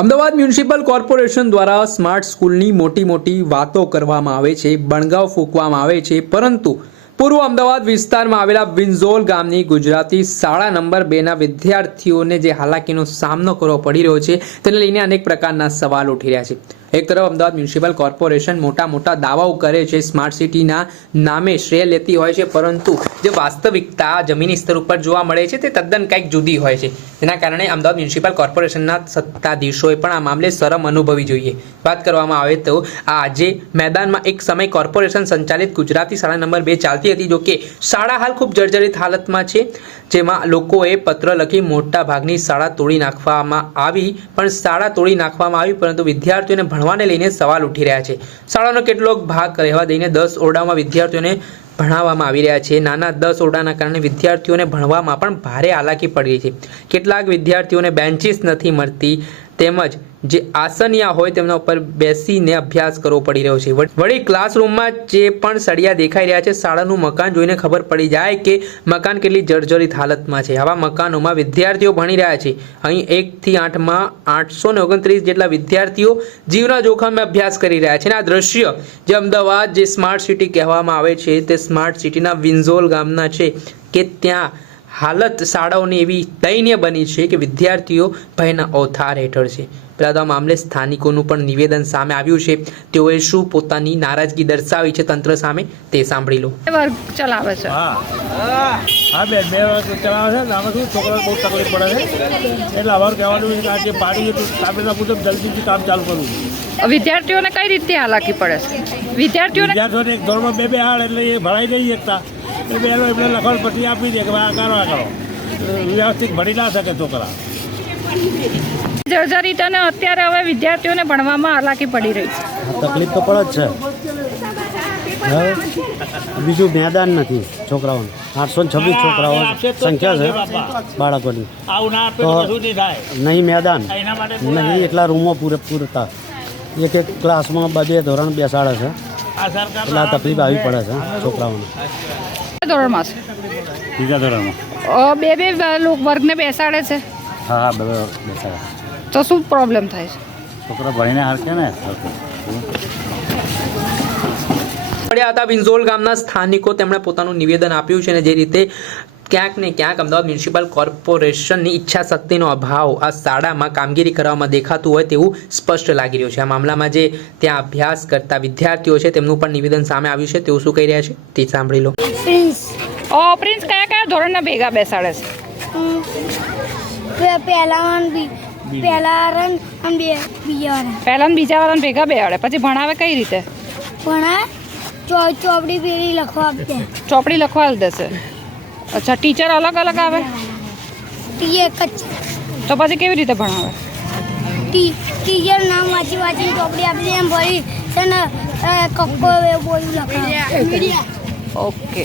Ahmedabad municipal corporation દ્વારા smart સ્કૂલની મોટી વાતો કરવામાં આવે છે, બણગાવ ફૂંકવામાં આવે છે, પરંતુ પૂર્વ અમદાવાદ વિસ્તારમાં આવેલા વિંઝોલ ગામની ગુજરાતી શાળા નંબર 2ના વિદ્યાર્થીઓને જે હાલાકીનો સામનો કરવો પડી રહ્યો છે તેને લઈને અનેક પ્રકારના સવાલ ઉઠી રહ્યા છે। એક તરફ અમદાવાદ મ્યુનિસિપલ કોર્પોરેશન મોટા દાવાઓ કરે છે, સ્માર્ટ સિટીના નામે શ્રેય લેતી હોય છે, પરંતુ જે વાસ્તવિકતા જમીની સ્તર ઉપર જોવા મળે છે તે તદ્દન કંઈક જુદી હોય છે। તેના કારણે અમદાવાદ મ્યુનિસિપલ કોર્પોરેશનના સત્તાધીશોએ પણ આ મામલે શરમ અનુભવવી જોઈએ। વાત કરવામાં આવે તો આજે મેદાનમાં એક સમય કોર્પોરેશન સંચાલિત ગુજરાતી શાળા નંબર 2 ચાલતી હતી। જો કે શાળા હાલ ખૂબ જર્જરિત હાલતમાં છે, જેમાં લોકોએ પત્ર લખી મોટા ભાગની શાળા તોડી નાખવામાં આવી, પણ શાળા તોડી નાખવામાં આવી પરંતુ વિદ્યાર્થીઓને ભણવાને લઈને સવાલ ઉઠી રહ્યા છે। શાળાનો કેટલોક ભાગ રહેવા દઈને 10 ઓરડામાં વિદ્યાર્થીઓને ભણાવવામાં આવી રહ્યા છે। નાના 10 ઓરડાના કારણે વિદ્યાર્થીઓને ભણવામાં પણ ભારે હાલાકી પડી રહી છે। કેટલાક વિદ્યાર્થીઓને બેન્ચીસ નથી મળતી, તેમજ જે આસનિયા હોય તેમના ઉપર બેસીને અભ્યાસ કરવો પડી રહ્યો છે। વળી ક્લાસરૂમમાં જે પણ સળિયા દેખાઈ રહ્યા છે, શાળાનું મકાન જોઈને ખબર પડી જાય કે મકાન કેટલી જર્જરિત હાલતમાં છે। આવા મકાનોમાં વિદ્યાર્થીઓ ભણી રહ્યા છે। અહીં 1 થી 8માં 829 જેટલા વિદ્યાર્થીઓ જીવના જોખમે અભ્યાસ કરી રહ્યા છે। અને આ દ્રશ્ય જે અમદાવાદ જે સ્માર્ટ સિટી કહેવામાં આવે છે તે સ્માર્ટ સિટીના વિંઝોલ ગામના છે કે ત્યાં હાલત શાળાઓની એવી દયનીય બની છે કે વિદ્યાર્થીઓ ભયના ઓથાર હેઠળ છે। પહેલા તો આ મામલે સ્થાનિકોનું પણ નિવેદન સામે આવ્યું છે। તેઓએ શું પોતાની નારાજગી દર્શાવી છે તંત્ર સામે તે સાંભળી લો। વર્ગ ચલાવે છે, હા બેન 2 વર્ષ ચલાવે છે। આમાં શું છોકરાને બહુ તકલીફ પડે છે, એટલે અમારું કહેવાનું છે કે આ જે પાડી કાપેલા મુજબ જલ્દીથી કામ ચાલુ કરવું। વિદ્યાર્થીઓને કઈ રીતે હાલાકી પડે છે? વિદ્યાર્થીઓને એક ધોરણમાં 2 હાડ એટલે એ ભણાઈ નહીં શકતા, એટલે એમને લખણ પટ્ટી આપી દે કે આ કરો વ્યવસ્થિત ભણી ના શકે છોકરા। જર્જરિત અને અત્યારે હવે વિદ્યાર્થીઓને ભણવામાં હાલાકી પડી રહી છે। તકલીફ તો પડે જ છે। બીજું મેદાન નથી છોકરાઓને, 826 છોકરાઓ સંખ્યા છે બાળકોની, તો નહીં મેદાન, નહીં એટલા રૂમો પૂરતા, એક ક્લાસમાં 2 ધોરણ બેસાડે છે, એટલે આ તકલીફ આવી પડે છે છોકરાઓને। ધોરણમાં છે, બીજા ધોરણમાં 2 વર્ગને બેસાડે છે। હા 2 બેસાડે તો શું પ્રોબ્લેમ થાય છે? છોકરા ભણીને હારકે ને। પડ્યા હતા વિંઝોલ ગામના સ્થાનિકો, તેમણે પોતાનું નિવેદન આપ્યું છે અને જે રીતે ક્યાંક ને ક્યાંક અમદાવાદ મ્યુનિસિપલ કોર્પોરેશનની ઈચ્છા શક્તિનો અભાવ આ શાળામાં કામગીરી કરવામાં દેખાતું હોય તેવું સ્પષ્ટ લાગી રહ્યું છે। આ મામલામાં જે ત્યાં અભ્યાસ કરતા વિદ્યાર્થીઓ છે તેમનું પણ નિવેદન સામે આવ્યું છે। તેઓ શું કહી રહ્યા છે તે સાંભળી લો। પ્રિન્સ કયા ધોરણના ભેગા બેસાડે છે? પહેલા ને બીજા વાળાને ભેગા બેસાડે, પછી ભણાવે કઈ રીતે? ચોપડી પેલી લખવા આપે, ચોપડી લખવા દેશે। અચ્છા, ટીચર અલગ અલગ આવે? એક જ તો પછી કેવી રીતે ભણાવે? ટીચર નામ વાંચી ચોપડી આપી દે, એમ ભરી છે ને કક્કો બોલું લખાવે। ઓકે,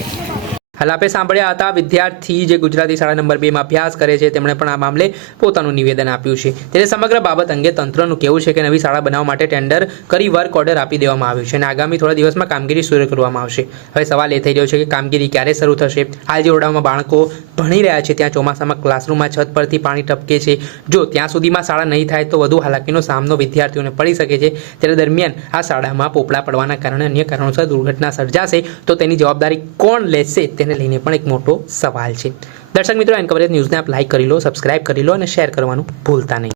હાલ આપે સાંભળ્યા હતા વિદ્યાર્થી જે ગુજરાતી શાળા નંબર 2માં અભ્યાસ કરે છે, તેમણે પણ આ મામલે પોતાનું નિવેદન આપ્યું છે। ત્યારે સમગ્ર બાબત અંગે તંત્રનું કહેવું છે કે નવી શાળા બનાવવા માટે ટેન્ડર કરી વર્ક ઓર્ડર આપી દેવામાં આવ્યું છે અને આગામી થોડા દિવસમાં કામગીરી શરૂ કરવામાં આવશે। હવે સવાલ એ થઈ રહ્યો છે કે કામગીરી ક્યારે શરૂ થશે? હાલ જે ઓરડામાં બાળકો ભણી રહ્યા છે ત્યાં ચોમાસામાં ક્લાસરૂમમાં છત પરથી પાણી ટપકે છે। જો ત્યાં સુધીમાં શાળા નહીં થાય તો વધુ હાલાકીનો સામનો વિદ્યાર્થીઓને પડી શકે છે। ત્યારે દરમિયાન આ શાળામાં પોપડા પડવાના કારણે અન્ય કારણોસર દુર્ઘટના સર્જાશે તો તેની જવાબદારી કોણ લેશે તેને લઈને પણ એક મોટો સવાલ છે। દર્શક મિત્રો, એન કવરેજ ન્યૂઝને આપ લાઈક કરી લો, સબસ્ક્રાઇબ કરી લો અને શેર કરવાનું ભૂલતા નહીં।